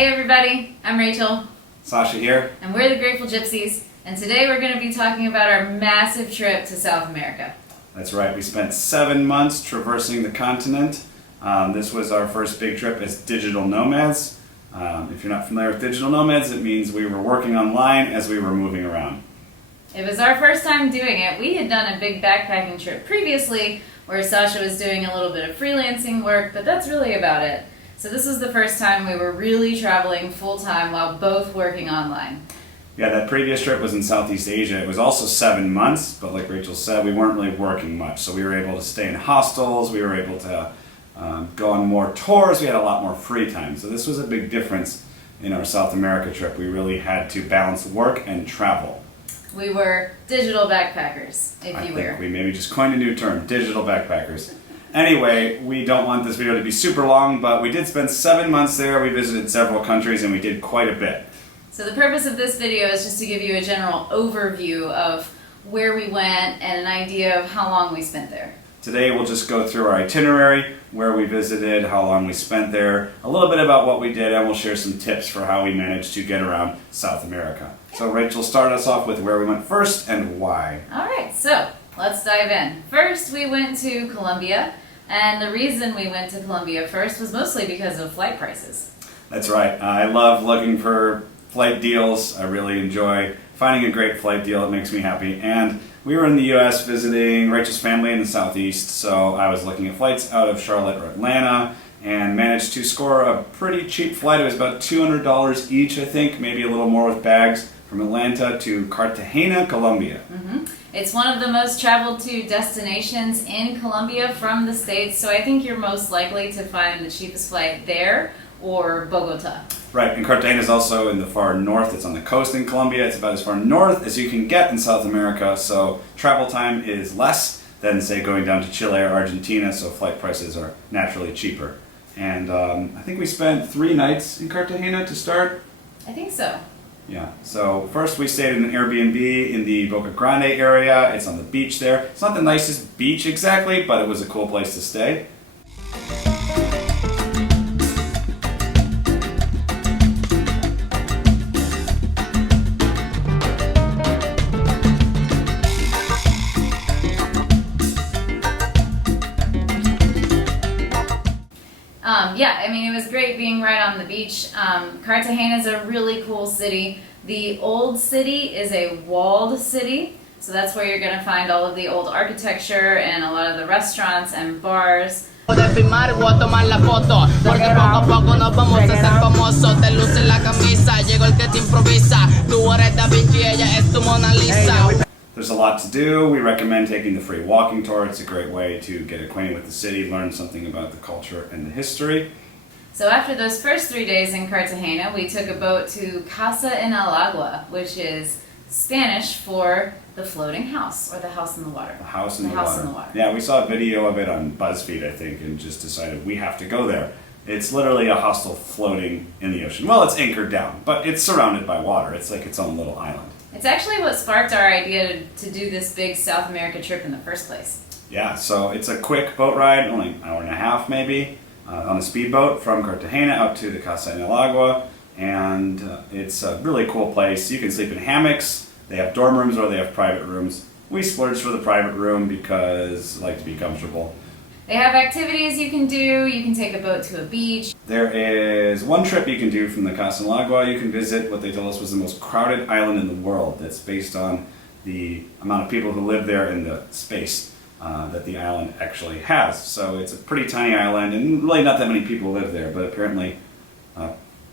Hey everybody, I'm Rachel. Sasha here. And we're the Grateful Gypsies, and today we're going to be talking about our massive trip to South America. That's right, we spent 7 months traversing the continent. This was our first big trip as digital nomads. If you're not familiar with digital nomads, it means we were working online as we were moving around. It was our first time doing it. We had done a big backpacking trip previously where Sasha was doing a little bit of freelancing work, but that's really about it. So this was the first time we were really traveling full-time while both working online. Yeah, that previous trip was in Southeast Asia. It was also 7 months, but like Rachel said, we weren't really working much. So we were able to stay in hostels, we were able to go on more tours, we had a lot more free time. So this was a big difference in our South America trip. We really had to balance work and travel. We were digital backpackers, if you will. I think we maybe just coined a new term, digital backpackers. Anyway, we don't want this video to be super long, but we did spend 7 months there. We visited several countries and we did quite a bit. So the purpose of this video is just to give you a general overview of where we went and an idea of how long we spent there. Today we'll just go through our itinerary, where we visited, how long we spent there, a little bit about what we did, and we'll share some tips for how we managed to get around South America. So Rachel, start us off with where we went first and why. Alright, so let's dive in. First we went to Colombia, and the reason we went to Colombia first was mostly because of flight prices. That's right. I love looking for flight deals. I really enjoy finding a great flight deal. It makes me happy. And we were in the U.S. visiting Rachel's family in the southeast, so I was looking at flights out of Charlotte or Atlanta and managed to score a pretty cheap flight. It was about $200 each, I think, maybe a little more with bags, from Atlanta to Cartagena, Colombia. It's one of the most traveled to destinations in Colombia from the States, so I think you're most likely to find the cheapest flight there or Bogota. Right, and Cartagena is also in the far north. It's on the coast in Colombia. It's about as far north as you can get in South America, so travel time is less than, say, going down to Chile or Argentina, so flight prices are naturally cheaper. And I think we spent 3 nights in Cartagena to start. I think so. Yeah, so first we stayed in an Airbnb in the Boca Grande area. It's on the beach there. It's not the nicest beach exactly, but it was a cool place to stay. Yeah, I mean, it was great being right on the beach. Cartagena is a really cool city. The old city is a walled city, so that's where you're going to find all of the old architecture and a lot of the restaurants and bars. There's a lot to do. We recommend taking the free walking tour. It's a great way to get acquainted with the city, learn something about the culture and the history. So after those first 3 days in Cartagena, we took a boat to Casa in el Agua, which is Spanish for the floating house, or the house in the water. The house in the water. Yeah, we saw a video of it on BuzzFeed, I think, and just decided we have to go there. It's literally a hostel floating in the ocean. Well, it's anchored down, but it's surrounded by water. It's like its own little island. It's actually what sparked our idea to do this big South America trip in the first place. Yeah, so it's a quick boat ride, only an hour and a half maybe, on a speedboat from Cartagena out to the Casa en el Agua, and it's a really cool place. You can sleep in hammocks. They have dorm rooms or they have private rooms. We splurged for the private room because I like to be comfortable. They have activities you can do. You can take a boat to a beach. There is one trip you can do from the Casa en el Agua. You can visit what they told us was the most crowded island in the world. That's based on the amount of people who live there and the space that the island actually has. So it's a pretty tiny island and really not that many people live there, but apparently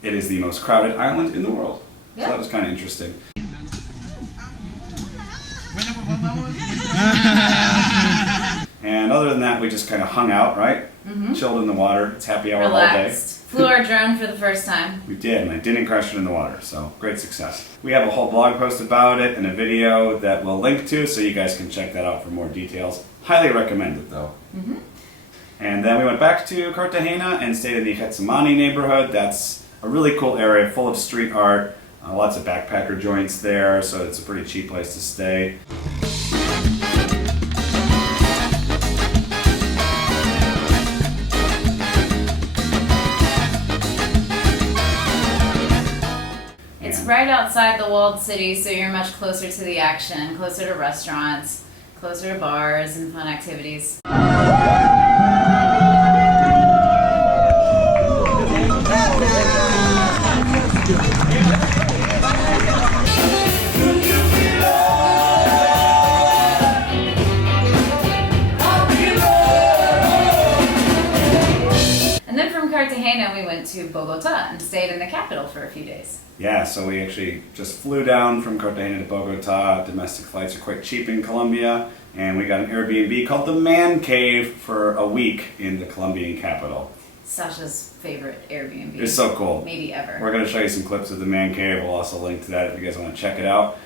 it is the most crowded island in the world. Yeah. So that was kind of interesting. And other than that, we just kind of hung out, right? Chilled in the water. It's happy hour all day. Flew our drone for the first time. We did, and I didn't crash it in the water, so great success. We have a whole blog post about it and a video that we'll link to, so you guys can check that out for more details. Highly recommend it, though. And then we went back to Cartagena and stayed in the Getsemani neighborhood. That's a really cool area, full of street art, lots of backpacker joints there, so it's a pretty cheap place to stay. right outside the walled city, so you're much closer to the action, closer to restaurants, closer to bars and fun activities. And then from Cartagena, we went to Bogota and stayed in the capital for a few days. Yeah, so we actually just flew down from Cartagena to Bogota. Domestic flights are quite cheap in Colombia, and we got an Airbnb called the Man Cave for a week in the Colombian capital. Sasha's favorite Airbnb. It's so cool. Maybe ever. We're going to show you some clips of the Man Cave. We'll also link to that if you guys want to check it out.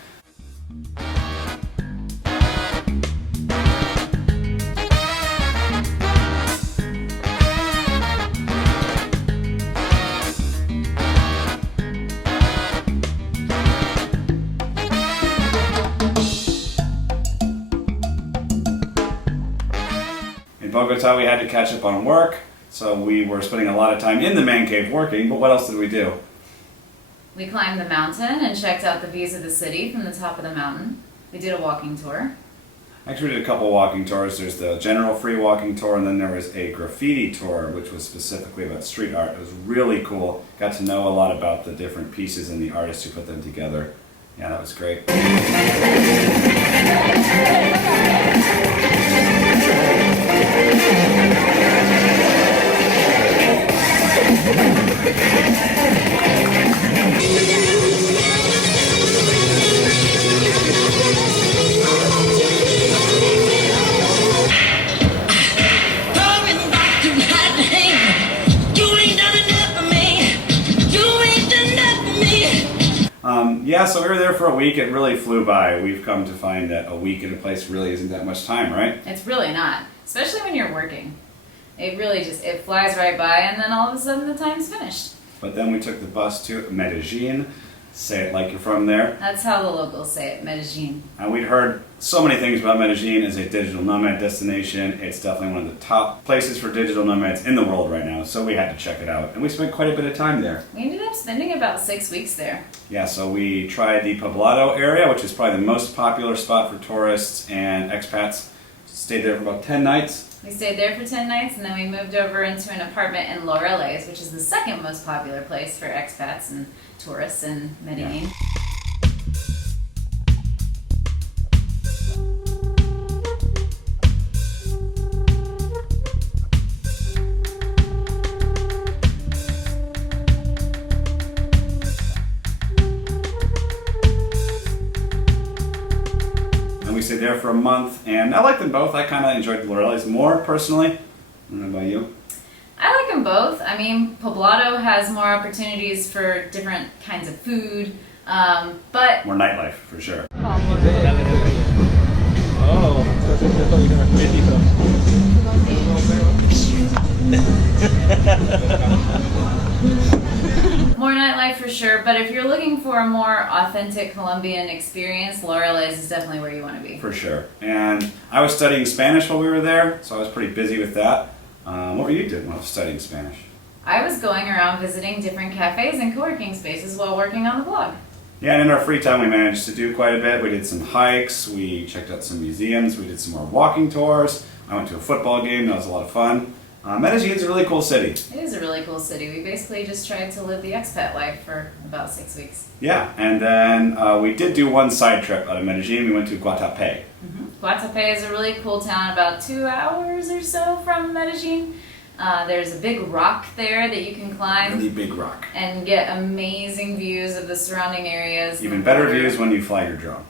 In Bogota, we had to catch up on work, so we were spending a lot of time in the Man Cave working, but what else did we do? We climbed the mountain and checked out the views of the city from the top of the mountain. We did a walking tour. Actually, we did a couple walking tours. There's the general free walking tour, and then there was a graffiti tour, which was specifically about street art. It was really cool. Got to know a lot about the different pieces and the artists who put them together. Yeah, that was great. Yeah, so we were there for a week. It really flew by. We've come to find that a week in a place really isn't that much time, right? It's really not, especially when you're working. It really just, it flies right by and then all of a sudden the time's finished. But then we took the bus to Medellin. Say it like you're from there. That's how the locals say it, Medellin. And we'd heard so many things about Medellin as a digital nomad destination. It's definitely one of the top places for digital nomads in the world right now, so we had to check it out. And we spent quite a bit of time there. We ended up spending about 6 weeks there. Yeah, so we tried the Poblado area, which is probably the most popular spot for tourists and expats. Stayed there for about 10 nights. We stayed there for 10 nights and then we moved over into an apartment in Laureles, which is the second most popular place for expats and tourists in Medellin. Yeah. We stayed there for a month, and I liked them both. I kind of enjoyed Laureles more, personally. I don't know about you. I like them both. I mean, Poblado has more opportunities for different kinds of food, but... More nightlife, for sure. More nightlife for sure, but if you're looking for a more authentic Colombian experience, Laureles is definitely where you want to be. For sure. And I was studying Spanish while we were there, so I was pretty busy with that. What were you doing while studying Spanish? I was going around visiting different cafes and co-working spaces while working on the blog. Yeah, and in our free time we managed to do quite a bit. We did some hikes, we checked out some museums, we did some more walking tours. I went to a football game, that was a lot of fun. Medellin's a really cool city. It is a really cool city. We basically just tried to live the expat life for about 6 weeks. Yeah, and then we did do one side trip out of Medellin. We went to Guatape. Guatape is a really cool town, about 2 hours or so from Medellin. There's a big rock there that you can climb. Really big rock. And get amazing views of the surrounding areas. Even better views when you fly your drone.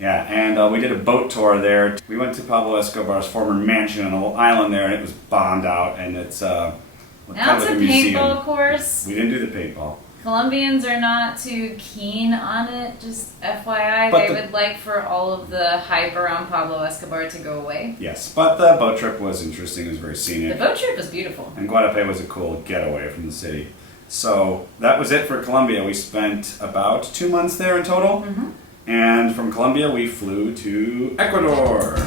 Yeah, and we did a boat tour there. We went to Pablo Escobar's former mansion on a little island there, and it was bombed out, and it's now kind it's of a like a museum. paintball course. We didn't do the paintball. Colombians are not too keen on it, just FYI. But they would like for all of the hype around Pablo Escobar to go away. Yes, but the boat trip was interesting. It was very scenic. The boat trip was beautiful. And Guatape was a cool getaway from the city. So that was it for Colombia. We spent about 2 months there in total. And from Colombia, we flew to Ecuador.